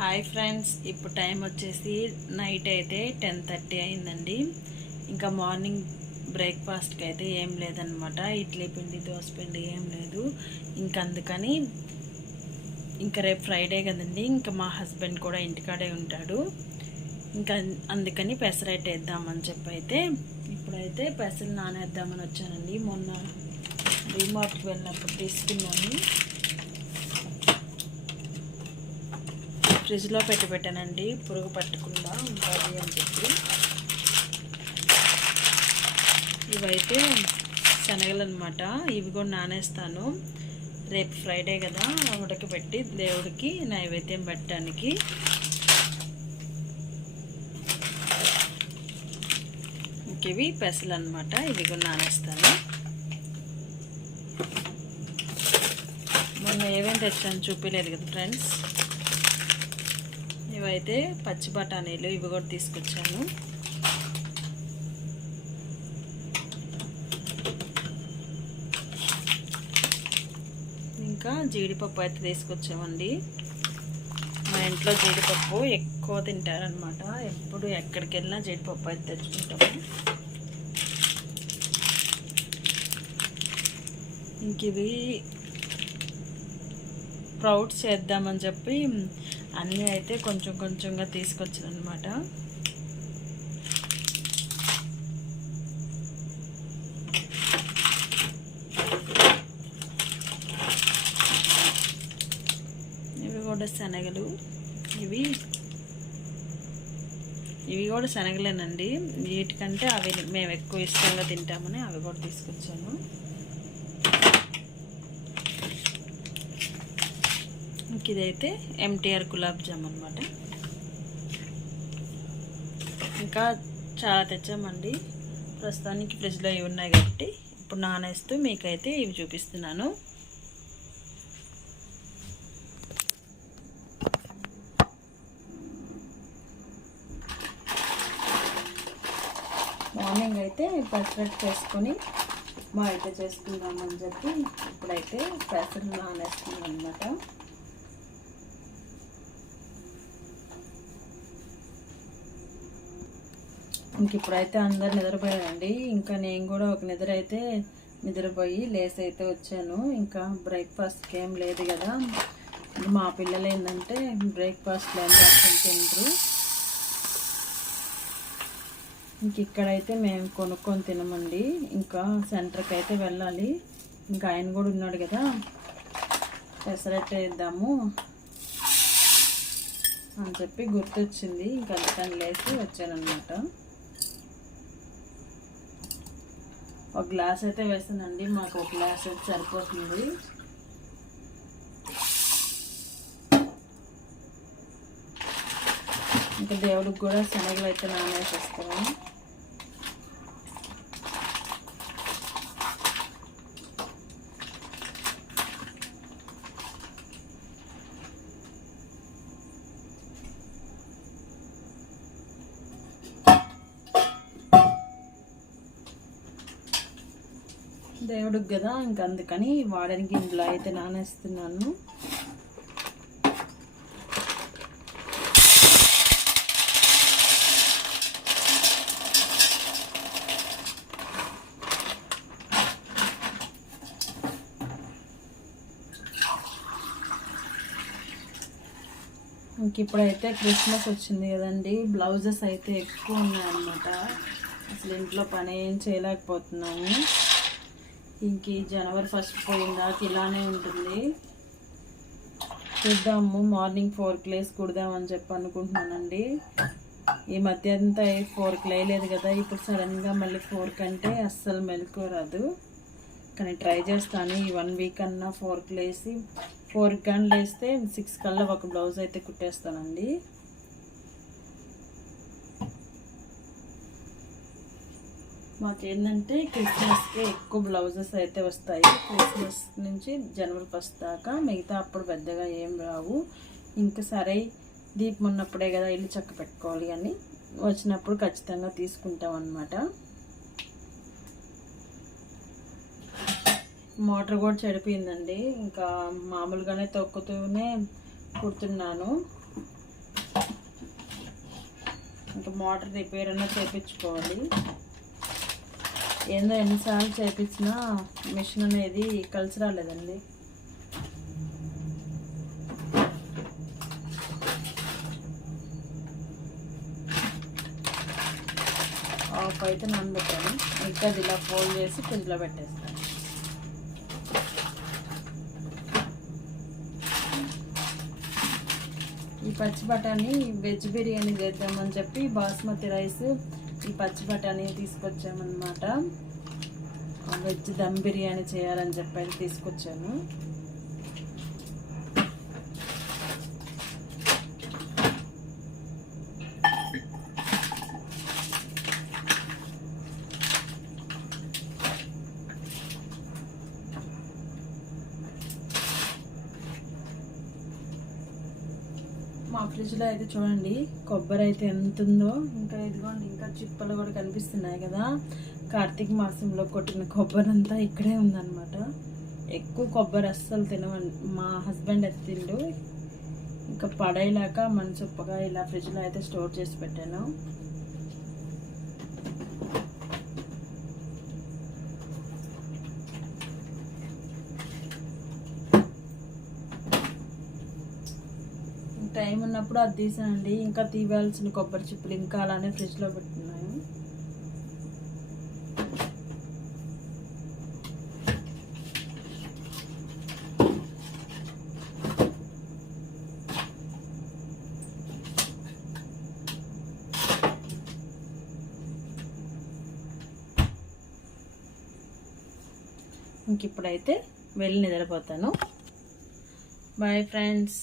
Hi friends, ఇప్పుడు time వచ్చేసి night అయితే 10:30 అయిందండి. ఇంకా మార్నింగ్ బ్రేక్ఫాస్ట్కి అయితే ఏం లేదనమాట. ఇడ్లీ పిండి, దోశ పిండి ఏం లేదు. ఇంకా అందుకని ఇంకా రేపు ఫ్రైడే కదండి, ఇంకా మా హస్బెండ్ కూడా ఇంటికాడే ఉంటాడు. ఇంకా అందుకని పెసరైతే వేద్దామని చెప్పి అయితే ఇప్పుడైతే పెసలు నానేద్దామని వచ్చానండి. మొన్న డిమార్ట్కి వెళ్ళినప్పుడు తీసుకున్నాను. ఫ్రిడ్జ్లో పెట్టానండి, పురుగు పట్టకుండా ఉంటుంది అని చెప్పి. ఇవైతే శనగలు అనమాట. ఇవి కూడా నానేస్తాను. రేపు ఫ్రైడే కదా, ఉడకబెట్టి దేవుడికి నైవేద్యం పెట్టడానికి. ఇవి పెసలు అనమాట. ఇవి కూడా నానేస్తాను. మొన్న ఏమేమి తెచ్చాను చూపించలేదు కదా ఫ్రెండ్స్. ఇవైతే పచ్చి బఠానీలు, ఇవి కూడా తీసుకొచ్చాను. ఇంకా జీడిపప్పు అయితే తీసుకొచ్చామండి. మా ఇంట్లో జీడిపప్పు ఎక్కువ తింటారనమాట. ఎప్పుడు ఎక్కడికి వెళ్ళినా జీడిపప్పు అయితే తెచ్చుకుంటాము. ఇంక ఇవి స్ప్రౌట్స్ చేద్దామని చెప్పి అన్నీ అయితే కొంచెం కొంచెంగా తీసుకొచ్చాను అనమాట. ఇవి కూడా శనగలు, ఇవి కూడా శనగలేనండి. వీటికంటే అవి మేము ఎక్కువ ఇష్టంగా తింటామని అవి కూడా తీసుకొచ్చాను. ఇదైతే ఎంటీఆర్ గులాబ్ జామ్ అనమాట. ఇంకా చాలా తెచ్చామండి. ప్రస్తుతానికి ఫ్రిడ్జ్లో ఇవి ఉన్నాయి కాబట్టి ఇప్పుడు నానేస్తూ మీకైతే ఇవి చూపిస్తున్నాను. మార్నింగ్ అయితే పెసరట్టు చేసుకొని ఉప్మా అయితే చేసుకుందామని చెప్పి ఇప్పుడైతే పెసలు నానేస్తున్నాను అనమాట. ఇంక ఇప్పుడైతే అందరు నిద్రపోయారండి. ఇంకా నేను కూడా ఒక నిద్రపోయి లేస్ అయితే వచ్చాను. ఇంకా బ్రేక్ఫాస్ట్కి ఏం లేదు కదా. మా పిల్లలు ఏంటంటే బ్రేక్ఫాస్ట్ ఏం చేస్తాను తింటారు. ఇంక ఇక్కడైతే మేము కొనుక్కొని తినమండి. ఇంకా సెంటర్కి అయితే వెళ్ళాలి. ఇంకా ఆయన కూడా ఉన్నాడు కదా, పెసరట్టు వేద్దాము అని చెప్పి గుర్తొచ్చింది. ఇంకా అందుకని లేసి వచ్చానమాట. ఒక గ్లాస్ అయితే వేస్తానండి. మాకు ఒక గ్లాస్ అయితే సరిపోతుంది. ఇంకా దేవుడికి కూడా శనగలు అయితే నానేసేస్తాము. దేవుడికి కదా, ఇంకా అందుకని వాడడానికి ఇంట్లో అయితే నానేస్తున్నాను. ఇంక ఇప్పుడైతే క్రిస్మస్ వచ్చింది కదండి. బ్లౌజెస్ అయితే ఎక్కువ ఉన్నాయన్నమాట. అసలు ఇంట్లో పని ఏం చేయలేకపోతున్నాము. ఇంక జనవరి 1 పోయిందాక ఇలానే ఉంటుంది. చూద్దాము, మార్నింగ్ 4కి లేసి కుడదామని చెప్పి అనుకుంటున్నానండి. ఈ మధ్య అంతా 4కి లేయలేదు కదా. ఇప్పుడు సడన్గా మళ్ళీ 4 అంటే అస్సలు మెలకు రాదు. కానీ ట్రై చేస్తాను. ఈ 1 వీక్ అన్నా 4కి లేసి 4కి కానీ లేస్తే 6 కల్లా ఒక బ్లౌజ్ అయితే కుట్టేస్తానండి. మాకేంటంటే క్రిస్మస్కి ఎక్కువ బ్లౌజెస్ అయితే వస్తాయి. క్రిస్మస్ నుంచి జనవరి 1 దాకా, మిగతా అప్పుడు పెద్దగా ఏం రావు. ఇంకా సరే దీపం ఉన్నప్పుడే కదా ఇల్లు చక్క పెట్టుకోవాలి అని వచ్చినప్పుడు ఖచ్చితంగా తీసుకుంటాం అన్నమాట. మోటార్ కూడా చెడిపోయిందండి. ఇంకా మామూలుగానే తొక్కుతూనే కుడుతున్నాను. ఇంకా మోటార్ రిపేర్ అన్నా చేయించుకోవాలి. ఏందో ఎన్నిసార్లు చేయించినా మిషన్ అనేది కలిసి రాలేదండి. ఆఫ్ అయితే నానబెట్టాను. ఇంకా అది ఇలా ఫోల్డ్ చేసి ఫ్రిడ్జ్లో పెట్టేస్తాను. ఈ పచ్చి బఠానీ వెజ్ బిర్యానీ చేద్దామని చెప్పి బాస్మతి రైస్, ఈ పచ్చి బఠానీ తీసుకొచ్చామన్నమాట. వెజ్ దమ్ బిర్యానీ చేయాలని చెప్పి తీసుకొచ్చాను. మా ఫ్రిడ్జ్లో అయితే చూడండి కొబ్బరి అయితే ఎంత ఉందో. ఇంకా ఇదిగోండి, ఇంకా చిప్పలు కూడా కనిపిస్తున్నాయి కదా. కార్తీక మాసంలో కొట్టిన కొబ్బరి అంతా ఇక్కడే ఉందన్నమాట. ఎక్కువ కొబ్బరి అస్సలు తినవండి, మా హస్బెండ్ అయితే తిండు. ఇంకా పడేలాక మనసొప్పగా ఇలా ఫ్రిడ్జ్లో అయితే స్టోర్ చేసి పెట్టాను. టైం ఉన్నప్పుడు అది తీసానండి. ఇంకా తీయాల్సిన కొబ్బరి చిప్పలు ఇంకా అలానే ఫ్రిడ్జ్లో పెట్టుకున్నాను. ఇంక ఇప్పుడైతే వెళ్ళి నిద్రపోతాను. Bye friends.